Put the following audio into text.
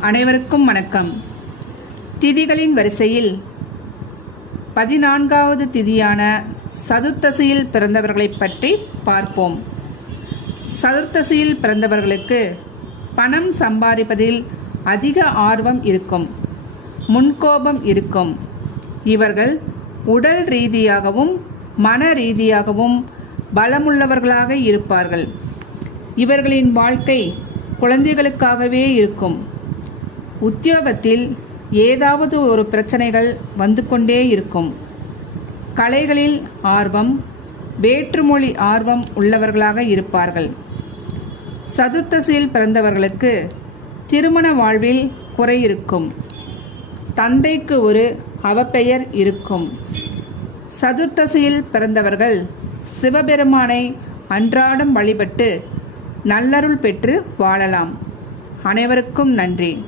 அனைவருக்கும் வணக்கம். திதிகளின் வரிசையில் பதினான்காவது திதியான சதுர்த்தசியில் பிறந்தவர்களைப் பற்றி பார்ப்போம். சதுர்த்தசியில் பிறந்தவர்களுக்கு பணம் சம்பாதிப்பதில் அதிக ஆர்வம் இருக்கும் முன்கோபம் இருக்கும். இவர்கள் உடல் ரீதியாகவும் மன ரீதியாகவும் பலமுள்ளவர்களாக இருப்பார்கள். இவர்களின் வாழ்க்கை குழந்தைகளுக்காகவே இருக்கும். உத்தியோகத்தில் ஏதாவது ஒரு பிரச்சனைகள் வந்து கொண்டே இருக்கும். கலைகளில் ஆர்வம் வேற்றுமொழி ஆர்வம் உள்ளவர்களாக இருப்பார்கள். சதுர்த்தசியில் பிறந்தவர்களுக்கு திருமண வாழ்வில் குறை இருக்கும். தந்தைக்கு ஒரு அவப்பெயர் இருக்கும். சதுர்த்தசியில் பிறந்தவர்கள் சிவபெருமானை அன்றாடம் வழிபட்டு நல்லருள் பெற்று வாழலாம். அனைவருக்கும் நன்றி.